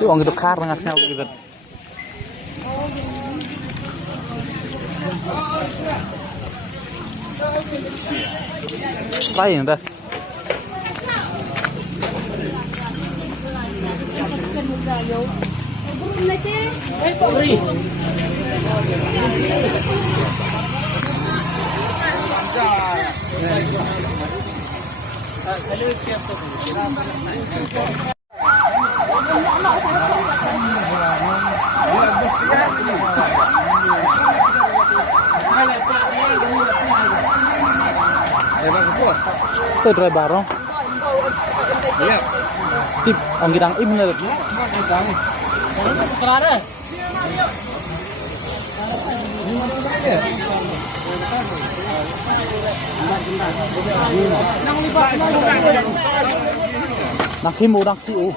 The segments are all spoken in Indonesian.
Tuang itu kar ngasnya gitu. Lain dah. Itu dry barong. Iya. Sip, ang gidang im na. Klare. Nang himu nang siu.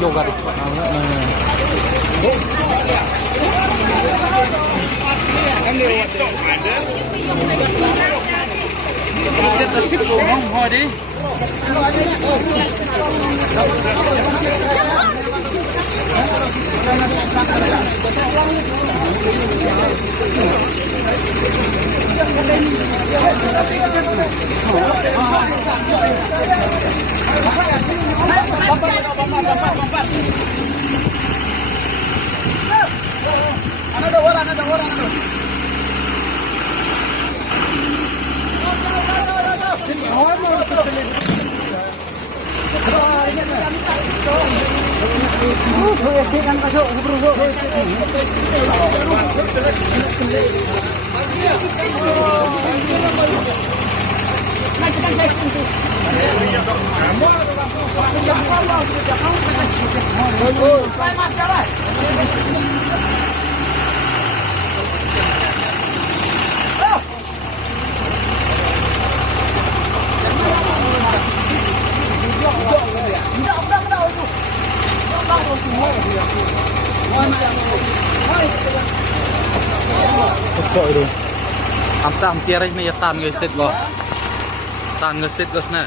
Yoga. Kok itu? Hampir aja ya tan ngesit loh. Tan ngesit guys nah.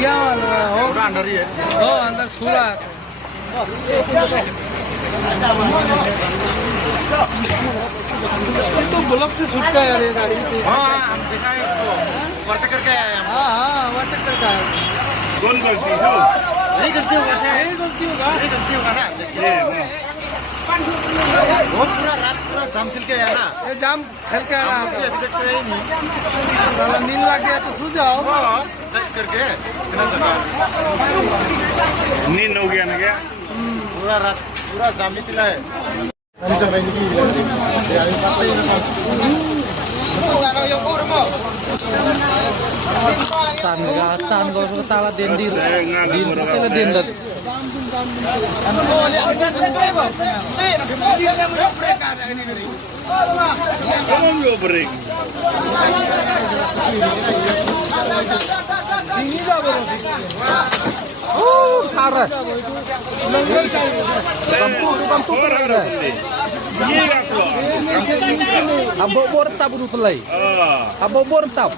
Ya, oh antar surat. itu blok sih suka ya dari itu. हम देखा है उसको वर्तक करके आए हैं। हाँ वाटक करका है। कौन गलती हो? नहीं गलती होगा सर, यही गलती होगा। नहीं गलती होगा ना। ये वो पूरा रात पूरा जाम चल के आया ना। ये जाम खेल के आ रहा अभी है। तक तो यही नहीं। साला नींद लग गया तो सो जाओ। हाँ, चेक करके बिना जगह नींद हो गया ना क्या? पूरा रात पूरा जाम ही चला है। Tan kalau ketawa dendir, din ketawa dendet. Kamu mau break? Sini dah baru sini. Sarah. Kampung ada. Ini kan keluar. Abo bor tap dulu telai. Abo bor tap.